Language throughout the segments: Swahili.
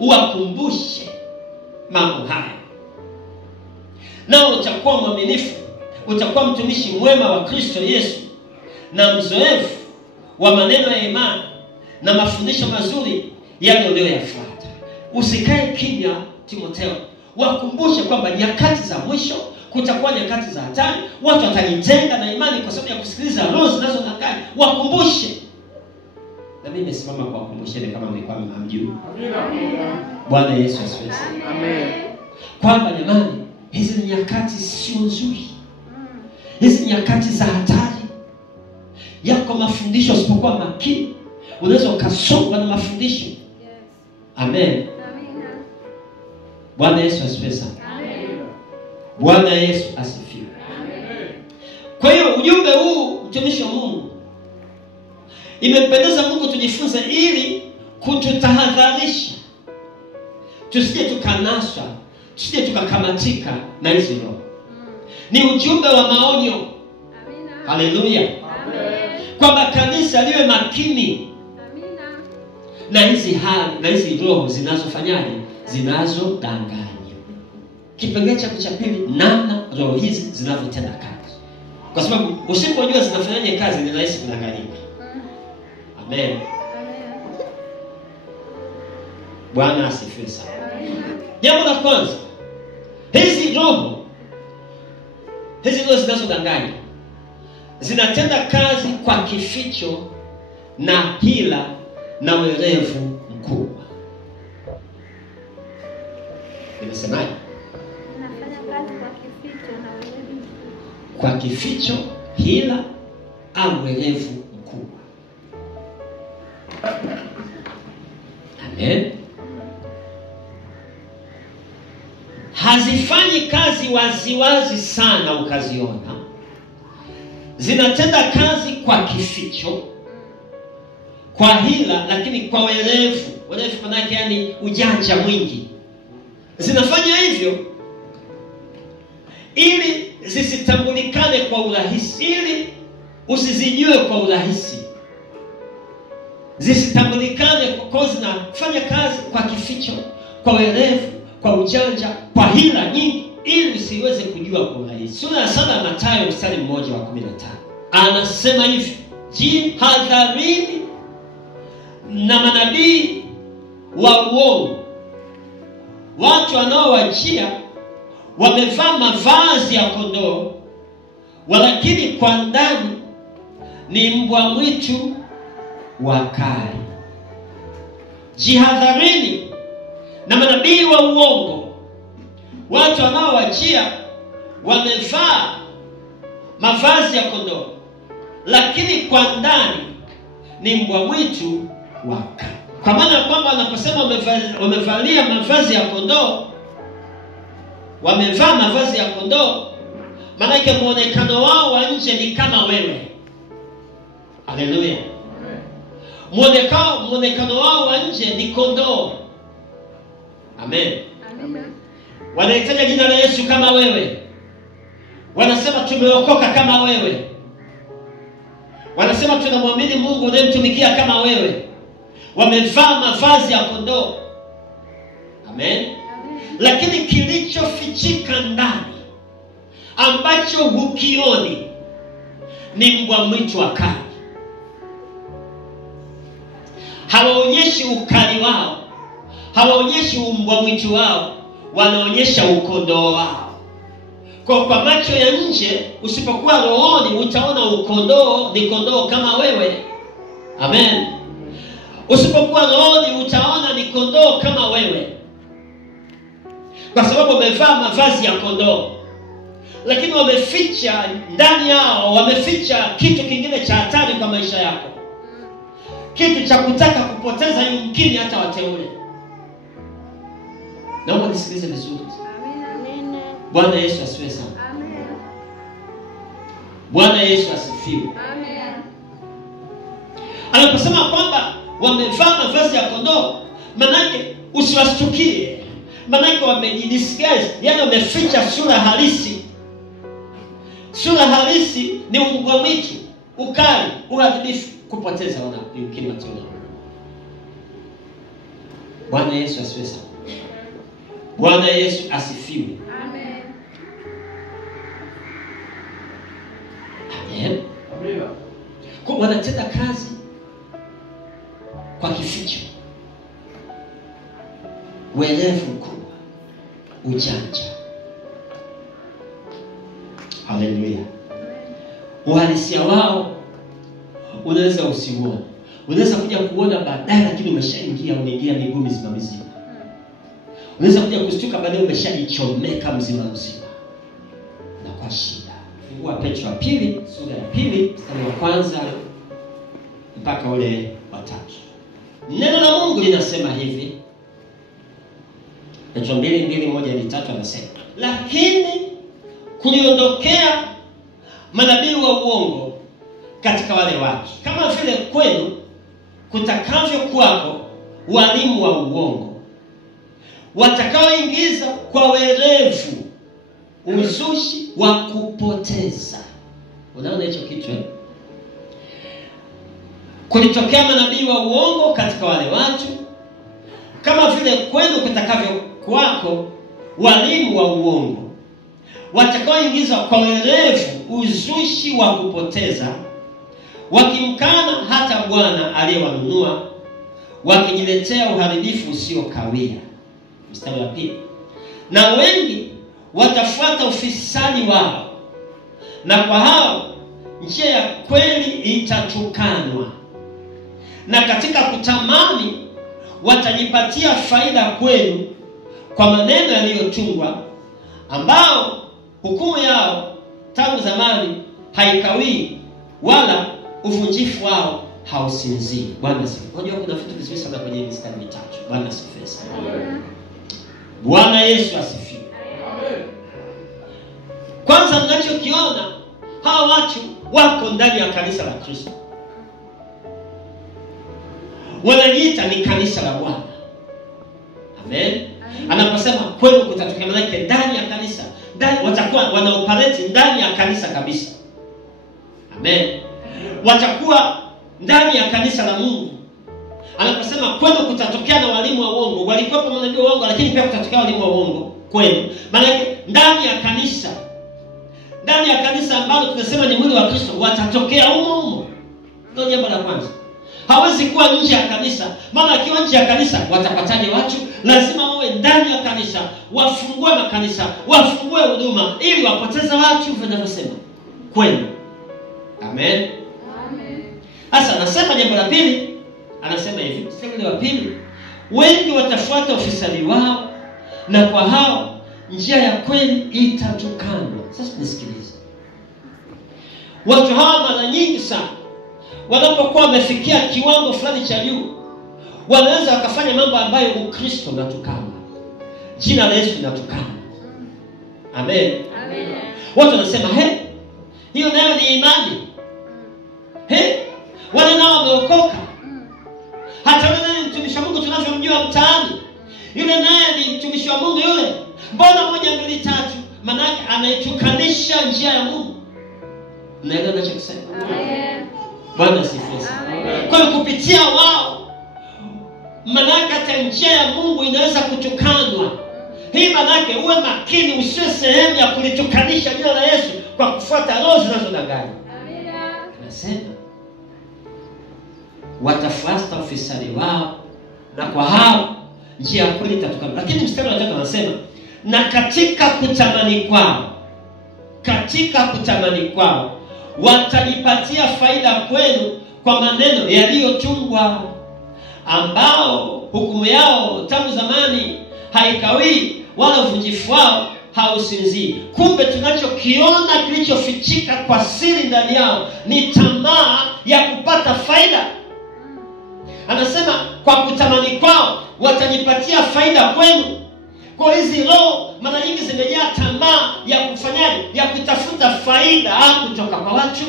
uwakumbushe mambo haya. Nao utakuwa mwaminifu, utakuwa mtumishi mwema wa Kristo Yesu na mzoefu wa maneno ya imani na mafundisho mazuri yale uliyoyafuata. Usikae kimya Timotheo. Wakumbushe kwamba nyakati za mwisho kutakuwa nyakati za hatari, watu watajitenga na imani kwa sababu ya kusikiliza roho zinazodanganya. Wakumbushe. Na mimi nimesimama kwa kukumbusheni kama mlikuwa hamjui. Bwana Yesu asifiwe. Amen. Kwamba jamani, hizi ni nyakati sio nzuri. Hizi nyakati za hatari. Yako mafundisho usipokuwa makini, unaweza ukasongwa na mafundisho. Yes. Amen. Amen. Bwana Yesu asifiwe sana. Amen. Bwana Yesu asifiwe. Amen. Kwa hiyo ujumbe huu mtumishi wa Mungu imempendeza Mungu tujifunze ili kututahadharisha. Tusije tukanaswa, tusije tukakamatika na hizo roho. Ni ujumbe wa maonyo. Amina. Haleluya. Amen. Kwamba kanisa liwe makini. Amina. Na hizi hali, na hizi roho zinazofanyaje? Zinazodanganya. Kipengele cha pili, namna roho hizi zinavyotenda kazi. Kwa sababu usipojua zinafanyaje kazi ni rahisi kudanganyika. Amen. Amen. Bwana asifiwe sana. Jambo la kwanza, hizi roho zinazodanganya zinatenda kazi kwa kificho na hila na werevu mkubwa. Nimesemaje? Inafanya kazi kwa kificho na werevu mkubwa. Kwa kificho, hila au werevu mkubwa. Amen. Hazifanyi kazi waziwazi sana ukaziona. Zinatenda kazi kwa kificho, kwa hila, lakini kwa werevu. Werevu maana yake yani ujanja mwingi. Zinafanya hivyo ili zisitambulikane kwa urahisi, ili usizijue kwa urahisi. Zisitambulikane kwa zinafanya kazi kwa kificho, kwa werevu, kwa ujanja, kwa hila nyingi, ili usiweze kujua kwa urahisi. Sura ya 7 ya Mathayo mstari 1:15. Anasema hivi: jihadharini na manabii wa uongo, watu wanaowajia wamevaa mavazi ya kondoo, walakini kwa ndani ni mbwa mwitu wakali. Jihadharini na manabii wa uongo, watu wanaowajia wamevaa mavazi ya kondoo, lakini kwa ndani ni mbwa mwitu wakali. Kwa maana kwamba anaposema wamevalia mavazi ya kondoo, wamevaa mavazi ya kondoo, maana yake muonekano wao wa nje ni kama wewe. Haleluya. Muonekano wao wa nje ni kondoo. Amen. Amen. Wanahitaja jina la Yesu kama wewe. Wanasema tumeokoka kama wewe. Wanasema tunamwamini Mungu unayemtumikia kama wewe. Wamevaa mavazi ya kondoo. Amen. Amen. Lakini kilichofichika ndani ambacho hukioni ni mbwa mwitu wakali. Hawaonyeshi ukali wao, hawaonyeshi umbwa mwitu wao, wanaonyesha ukondoo wao. Kwa macho ya nje, usipokuwa rohoni utaona ukondoo ni kondoo kama wewe. Amen. Usipokuwa rohoni utaona ni kondoo kama wewe, kwa sababu wamevaa mavazi ya kondoo, lakini wameficha ndani yao, wameficha kitu kingine cha hatari kwa maisha yako, kitu cha kutaka kupoteza yumkini hata wateule. Naomba nisikilize vizuri. Amen. Bwana Yesu asifiwe sana. Amen. Bwana Yesu asifiwe. Amen. Anaposema kwamba wamevaa mavazi ya kondoo, manake usiwastukie, manake wamejidisguise, yani wameficha sura halisi. Sura halisi ni umbwa mwitu, ukali, uharibifu, kupoteza yumkini wateule. Bwana Yesu asifiwe sana. Bwana Yesu asifiwe. Amen. Amen. Kwa wanatenda kazi kwa kificho, werevu mkubwa, ujanja. Haleluya. Uhalisia wao unaweza usiuone. Unaweza kuja kuona baadaye, lakini umeshaingia, unaingia miguu mizima mizima. Unaweza kuja kushtuka baadaye umeshajichomeka mzima mzima. Na kwa shida. Fungua Petro 2 sura ya 2 mstari wa kwanza mpaka ule wa 3. Neno la Mungu linasema hivi. Petro 2:1-3 anasema, lakini kuliondokea manabii wa uongo katika wale watu, kama vile kwenu kutakavyo kwako walimu wa uongo, watakaoingiza kwa werevu uzushi wa kupoteza. Unaona hicho kitu eh? Kulitokea manabii wa uongo katika wale watu, kama vile kwenu kutakavyo kwako walimu wa uongo, watakaoingiza kwa werevu uzushi wa kupoteza, wakimkana hata Bwana aliyewanunua, wakijiletea uharibifu usiokawia. Mstari wa 2. Na wengi watafuata ufisadi wao, na kwa hao njia ya kweli itatukanwa, na katika kutamani watajipatia faida kwenu kwa maneno yaliyotungwa, ambao hukumu yao tangu zamani haikawii, wala uvunjifu wao hausinzii. Bwana sifiwe. Unajua kuna vitu vizuri sana kwenye mistari mitatu. Bwana sifiwe sana. Bwana Yesu asifiwe. Kwanza mnachokiona, hawa watu wako ndani ya kanisa la Kristo. Wanajiita ni kanisa la Bwana. Amen. Anaposema kwenu kutatokea, maana yake ndani ya kanisa, ndani watakuwa wanaoperate ndani ya kanisa kabisa. Amen. Watakuwa ndani ya kanisa la Mungu. Anaposema kwenu kutatokea na walimu wa uongo, walikuwa manabii wa uongo, lakini pia kutatokea walimu wa uongo kwenu. Maana yake ndani ya kanisa, ndani ya kanisa ambalo tunasema ni mwili wa Kristo, watatokea humo. Ndio jambo la kwanza. Hawezi kuwa nje ya kanisa, maana akiwa nje ya kanisa watapataje watu? Lazima wawe ndani ya kanisa, wafungue makanisa, wafungue huduma ili wapoteze watu, vinavyosema kwenu. Amen. Amen. Sasa anasema jambo la pili, anasema hivi, sehemu ya pili, wengi watafuata ufisadi wao, na kwa hao njia ya kweli itatukanwa. Sasa nisikilize. Watu hawa mara nyingi sana wanapokuwa wamefikia kiwango fulani cha juu, wanaweza wakafanya mambo ambayo Ukristo unatukana, jina la Yesu linatukana. Amen. Amen. Watu wanasema hiyo nayo ni imani. Wale nao wameokoka. Hata yule ni mtumishi wa Mungu tunavyomjua mtaani, yule naye ni mtumishi wa Mungu yule. Mbona 1 2 3? Maana yake anaitukanisha njia ya Mungu. Naelewa ninachosema? Amen. Bwana asifiwe. Kwa hiyo kupitia wao, maana yake hata njia ya Mungu inaweza kutukanwa. Hii maana yake uwe makini, usiwe sehemu ya kulitukanisha jina la Yesu kwa kufuata roho zinazodanganya. Amen. Anasema watafuata ufisadi wao, na kwa hao njia ya kweli itatukana. Lakini mstari wa 3 anasema, na katika kutamani kwao watajipatia faida kwenu kwa maneno yaliyotungwa, ambao hukumu yao tangu zamani haikawii, wala uvunjifu wao hausinzii. Kumbe tunachokiona kilichofichika kwa siri ndani yao ni tamaa ya kupata faida. Anasema kwa kutamani kwao watajipatia faida kwenu. Kwa hizi roho mara nyingi zimejaa tamaa ya kufanyaje? Ya kutafuta faida kutoka kwa watu.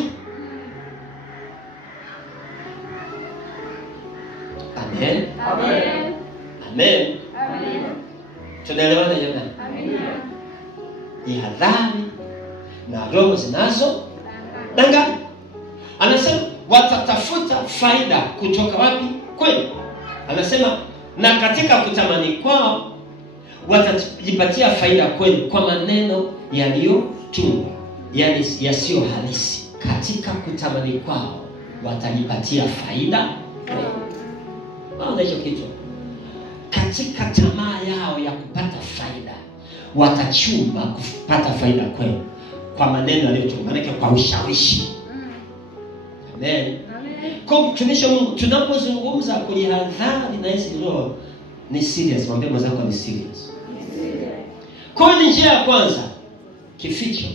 Amen. Amen. Amen. Amen. Tunaelewana jamani? Amen. Ihadhari na roho zinazo danganya. Anasema watatafuta faida kutoka wapi? Kwenu. Anasema Na katika kutamani kwao watajipatia faida kweli kwa maneno yaliyotungwa, yani yasiyo halisi. Katika kutamani kwao watajipatia faida kweli. Maana hicho kitu, katika tamaa yao ya kupata faida watachumba kupata faida kweli kwa maneno yaliyotungwa, maana kwa ushawishi. Amen. Kwa mtumishi wa Mungu, tunapozungumza kulihadhari na hizi roho ni serious. Mwambie mwenzako ni serious. Kwa ni njia ya kwanza, kificho.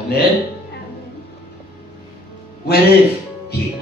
Amen. Werevu hila.